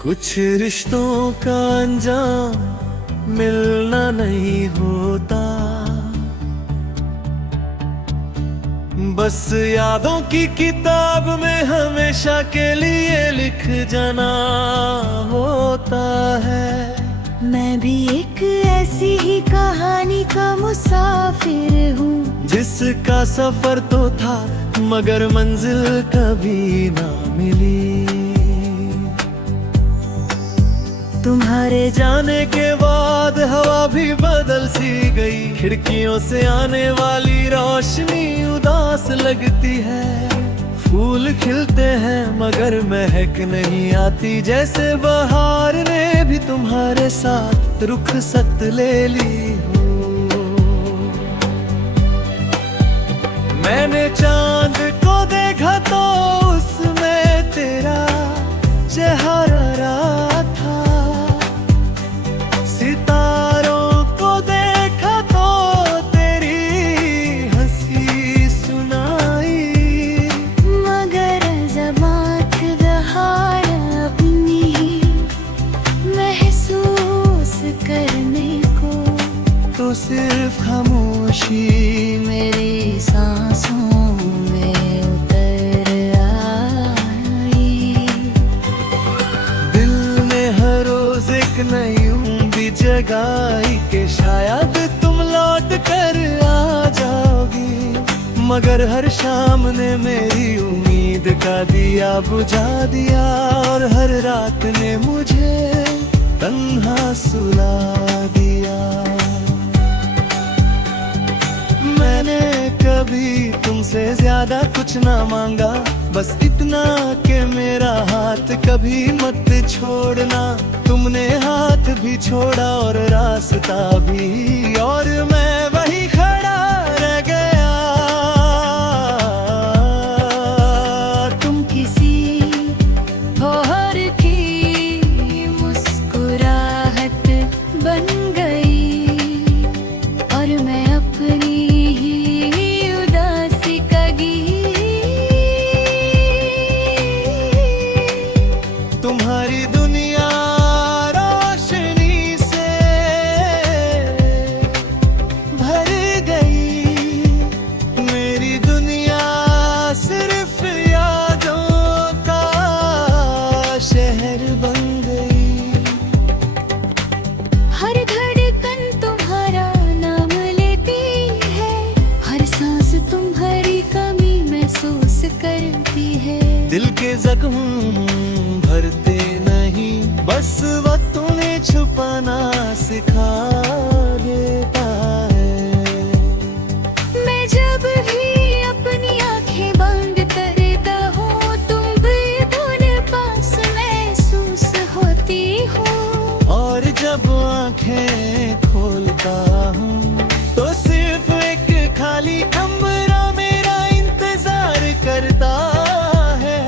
कुछ रिश्तों का अंजाम मिलना नहीं होता, बस यादों की किताब में हमेशा के लिए लिख जाना होता है। मैं भी एक ऐसी ही कहानी का मुसाफिर हूँ, जिसका सफर तो था मगर मंजिल कभी ना मिली। तुम्हारे जाने के बाद हवा भी बदल सी गई, खिड़कियों से आने वाली रोशनी उदास लगती है। फूल खिलते हैं मगर महक नहीं आती, जैसे बहार ने भी तुम्हारे साथ रुखसत ले ली हो। मैंने चांद को देखा तो उसमें तेरा चेहरा था, सितारों को देखा तो तेरी हंसी सुनाई, मगर ज़बात दहाड़ अपनी महसूस करने को तो सिर्फ खामोशी मेरी सांसों में उतर आई। दिल ने हर रोज एक नई उम्मीद जगाई कि शायद तुम लौट कर आ जाओगी, मगर हर शाम ने मेरी उम्मीद का दिया बुझा दिया, और हर रात ने मुझे तन्हा सुला दिया। मैंने कभी तुमसे ज्यादा कुछ ना मांगा, बस इतना कि मेरा हाथ कभी मत छोड़ना। तुमने हाथ भी छोड़ा और रास्ता भी, और मैं वही खड़ा रह गया। तुम किसी और की मुस्कुराहट बन गई, और मैं अपनी ही उदासी का गीत। तुम्हारी दुनिया रोशनी से भर गई, मेरी दुनिया सिर्फ यादों का शहर बन गई। हर धड़कन तुम्हारा नाम लेती है, हर सांस तुम्हारी कमी महसूस करती है। दिल के जख्म भरते नहीं, बस वक्त उन्हें छुपाना सिखा देता है। मैं जब भी अपनी आंखें बंद करता हूँ, तुम भी धुन पास महसूस होती हो, और जब आंखें खोलता हूँ तो सिर्फ एक खाली कमरा मेरा इंतजार करता है।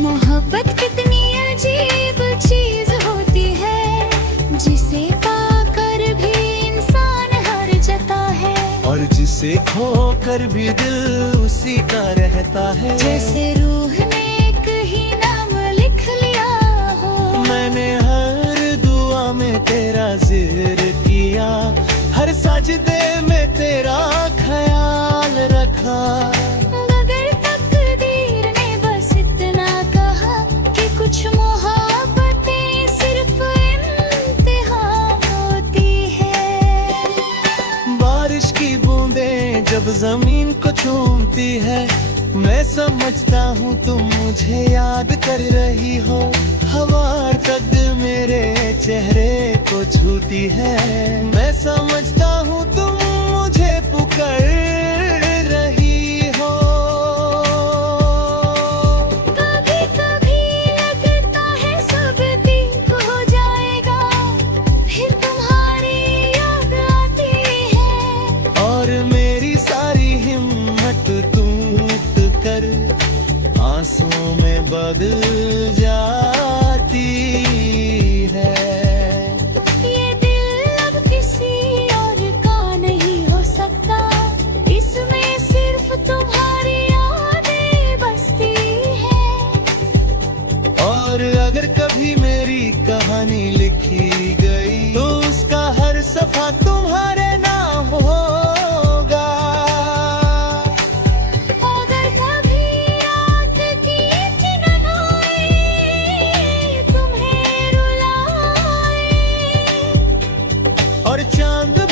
मोहब्बत कितनी अजीब चीज होती है, जिसे पाकर भी इंसान हार जाता है, और जिसे खोकर भी दिल उसी का रहता है। जैसे रूह ने एक ही नाम लिख लिया हो। मैंने हर दुआ में तेरा जिक्र किया, हर सजदे में तेरा ख्याल रखा, मगर तकदीर ने बस इतना कहा कि कुछ मोहब्बतें सिर्फ इम्तिहान होती है। बारिश की बूंदें जब जमीन को चूमती है, मैं समझता हूँ तुम मुझे याद कर रही हो। हवा तक मेरे चेहरे को छूती है, मैं समझता हूँ तुम मुझे पुकार रही हो। कभी कभी लगता है सब ठीक हो जाएगा, फिर तुम्हारी याद आती है, और मेरी सारी हिम्मत टूट कर आंसुओं में बदल जाती है। ये दिल अब किसी और का नहीं हो सकता, और चांद